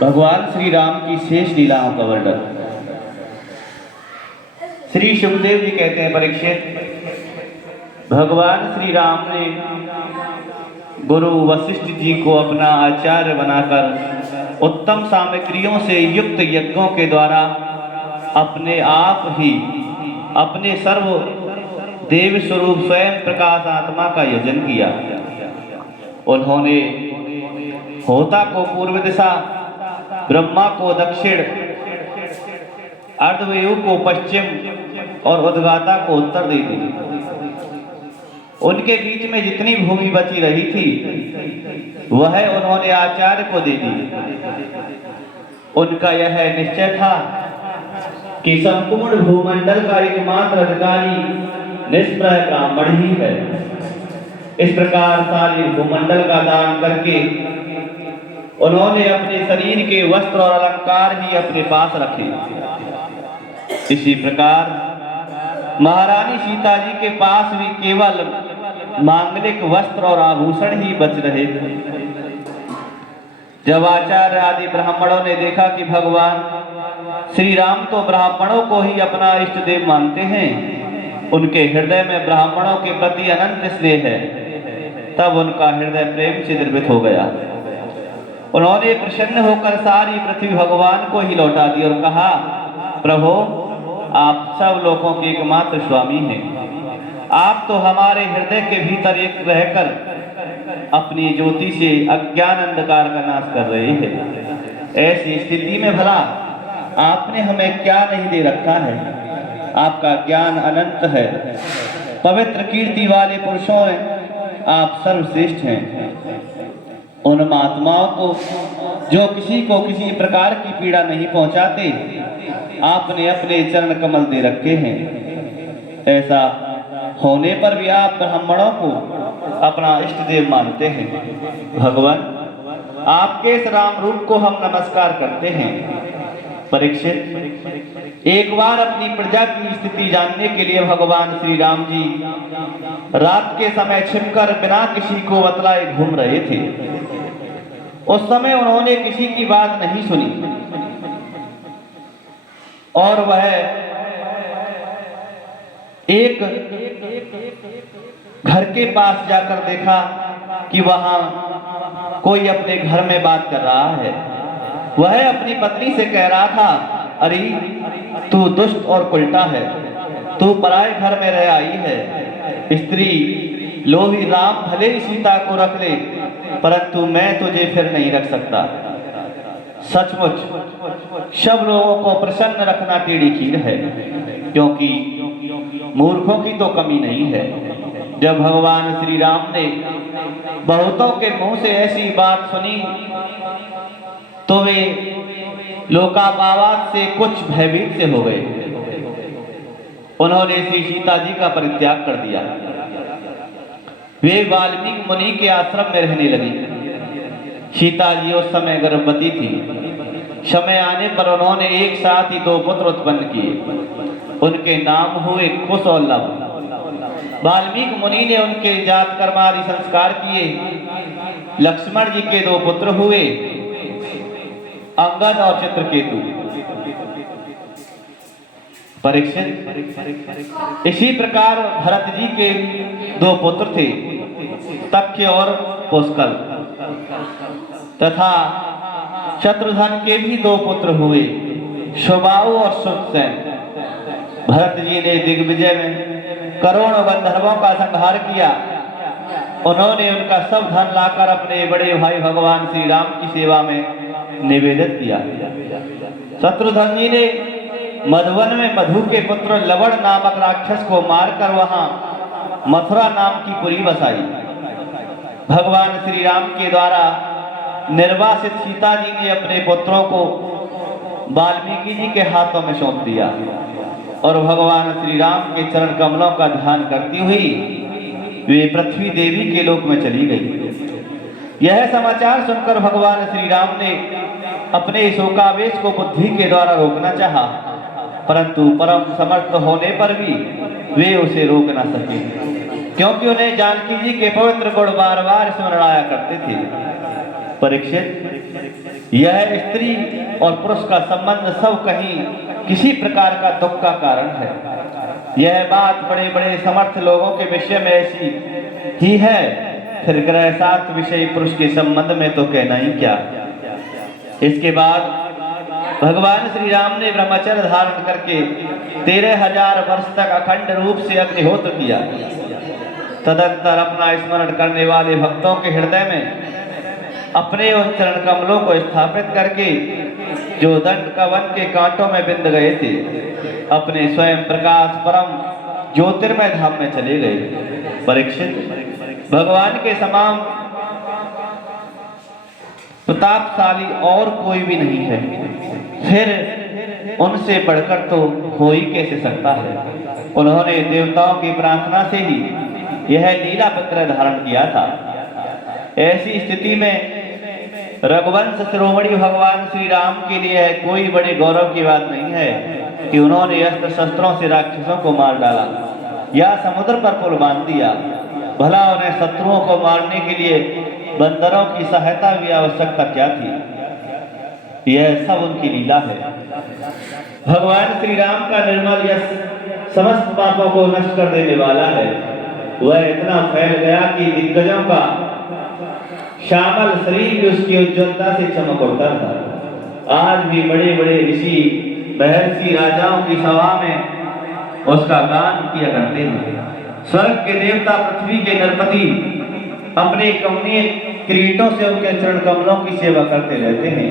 भगवान श्री राम की शेष लीलाओं का वर्णन। श्री सुखदेव जी कहते हैं, परीक्षित, भगवान श्री राम ने गुरु वशिष्ठ जी को अपना आचार्य बनाकर उत्तम सामग्रियों से युक्त यज्ञों के द्वारा अपने आप ही अपने सर्व देव स्वरूप स्वयं प्रकाश आत्मा का यजन किया। उन्होंने होता को पूर्व दिशा, ब्रह्मा को दक्षिण, अर्धवायु को पश्चिम और उद्गाता को उत्तर दे दी। उनके बीच में जितनी भूमि बची रही थी वह उन्होंने आचार्य को दे दी। उनका यह निश्चय था कि संपूर्ण भूमंडल का एकमात्र अधिकारी निष्प्रह ब्राह्मण ही है। इस प्रकार सारे भूमंडल का दान करके उन्होंने अपने शरीर के वस्त्र और अलंकार ही अपने पास रखे। इसी प्रकार महारानी सीता जी के पास भी केवल मांगलिक वस्त्र और आभूषण ही बच रहे थे। जब आचार्य आदि ब्राह्मणों ने देखा कि भगवान श्री राम तो ब्राह्मणों को ही अपना इष्ट देव मानते हैं, उनके हृदय में ब्राह्मणों के प्रति अनंत स्नेह है, तब उनका हृदय प्रेम से द्रवित हो गया। उन्होंने प्रसन्न होकर सारी पृथ्वी भगवान को ही लौटा दी और कहा, प्रभु, आप सब लोगों के एकमात्र स्वामी हैं। आप तो हमारे हृदय के भीतर एक रहकर अपनी ज्योति से अज्ञान अंधकार का नाश कर रहे हैं। ऐसी स्थिति में भला आपने हमें क्या नहीं दे रखा है? आपका ज्ञान अनंत है। पवित्र कीर्ति वाले पुरुषों में आप सर्वश्रेष्ठ हैं। उन महात्माओं को जो किसी को किसी प्रकार की पीड़ा नहीं पहुंचाते, आपने अपने चरण कमल दे रखे हैं। ऐसा होने पर भी आप ब्राह्मणों को अपना इष्ट देव मानते हैं। भगवान, आपके इस राम रूप को हम नमस्कार करते हैं। परीक्षित, एक बार अपनी प्रजा की स्थिति जानने के लिए भगवान श्री राम जी रात के समय छिपकर बिना किसी को बतलाए घूम रहे थे। उस समय उन्होंने किसी की बात नहीं सुनी और वह एक घर के पास जाकर देखा कि वहां कोई अपने घर में बात कर रहा है। वह अपनी पत्नी से कह रहा था, अरे तू दुष्ट और उल्टा है, तू पराए घर में रह आई है। स्त्री लोभी राम भले ही सीता को रख ले, परंतु मैं तुझे फिर नहीं रख सकता। सचमुच सब लोगों को प्रसन्न रखना टेढ़ी खीर है, क्योंकि मूर्खों की तो कमी नहीं है। जब भगवान श्री राम ने बहुतों के मुंह से ऐसी बात सुनी तो वे लोकापावाद से कुछ भयभीत से हो गए। उन्होंने श्री सीता जी का परित्याग कर दिया। वे वाल्मीकि मुनि के आश्रम में रहने लगी। सीता जी उस समय गर्भवती थी। समय आने पर उन्होंने एक साथ ही 2 पुत्र उत्पन्न किए। उनके नाम हुए कुश और लव। वाल्मीकि मुनि ने उनके जात कर्म आदि संस्कार किए। लक्ष्मण जी के 2 पुत्र हुए, अंगद और चित्रकेतु। परीक्षित, इसी प्रकार भरत जी के 2 पुत्र थे, तक्य और पुष्कर, तथा शत्रुघ्न के भी 2 पुत्र हुए, सुबाहु और सुरसेन। भरत जी ने दिग्विजय में करोड़ों गंधर्वों का संहार किया। उन्होंने उनका सब धन लाकर अपने बड़े भाई भगवान श्री राम की सेवा में निवेदित किया। शत्रुघ्न जी ने मधुवन में मधु के पुत्र लवण नामक राक्षस को मारकर वहां मथुरा नाम की पुरी बसाई। भगवान श्री राम के द्वारा निर्वासित सीता जी ने अपने पुत्रों को वाल्मीकि जी के हाथों में सौंप दिया और भगवान श्री राम के चरण कमलों का ध्यान करती हुई वे पृथ्वी देवी के लोक में चली गई। यह समाचार सुनकर भगवान श्री राम ने अपने शोकावेश को बुद्धि के द्वारा रोकना चाहा, परंतु परम समर्थ होने पर भी वे उसे रोक न सके, क्योंकि उन्हें जानकी जी के पवित्र गुण बार बार स्मरण आया करते थे। परीक्षित, यह स्त्री और पुरुष का संबंध सब कहीं किसी प्रकार का दुख का कारण है। यह बात बड़े बड़े समर्थ लोगों के विषय में ऐसी ही है, फिर ग्रह सात विषय पुरुष के संबंध में तो कहना ही क्या। इसके बाद भगवान श्री राम ने ब्रह्मचर्य धारण करके 13,000 वर्ष तक अखंड रूप से अग्निहोत्र किया। तदंतर अपना स्मरण करने वाले भक्तों के हृदय में अपने उन चरण कमलों को स्थापित करके जो दंड का वन के कांटों में बिंद गए थे, अपने स्वयं प्रकाश परम ज्योतिर्मय धाम में चले गए। परीक्षित, भगवान के समान प्रतापशाली और कोई भी नहीं है, फिर उनसे बढ़कर तो हो ही कैसे सकता है। उन्होंने देवताओं की प्रार्थना से ही यह लीला विग्रह धारण किया था। ऐसी स्थिति में रघुवंश शिरोमणि भगवान श्री राम के लिए कोई बड़े गौरव की बात नहीं है कि उन्होंने अस्त्र शस्त्रों से राक्षसों को मार डाला या समुद्र पर पुल बांध दिया। भला उन्हें शत्रुओं को मारने के लिए बंदरों की सहायता की आवश्यकता क्या थी। यह सब उनकी लीला है। भगवान श्री राम का निर्मल यश समस्त पापों को नष्ट कर देने वाला है। वह इतना फैल गया कि दिग्गजों का श्यामल शरीर भी उसकी उज्ज्वलता से चमक उठता था। आज भी बड़े बड़े ऋषि महर्षि राजाओं की सभा में उसका गान किया करते हैं। स्वर्ग के देवता, पृथ्वी के नरपति अपने कमनीय किरीटों से उनके चरण कमलों की सेवा करते रहते हैं।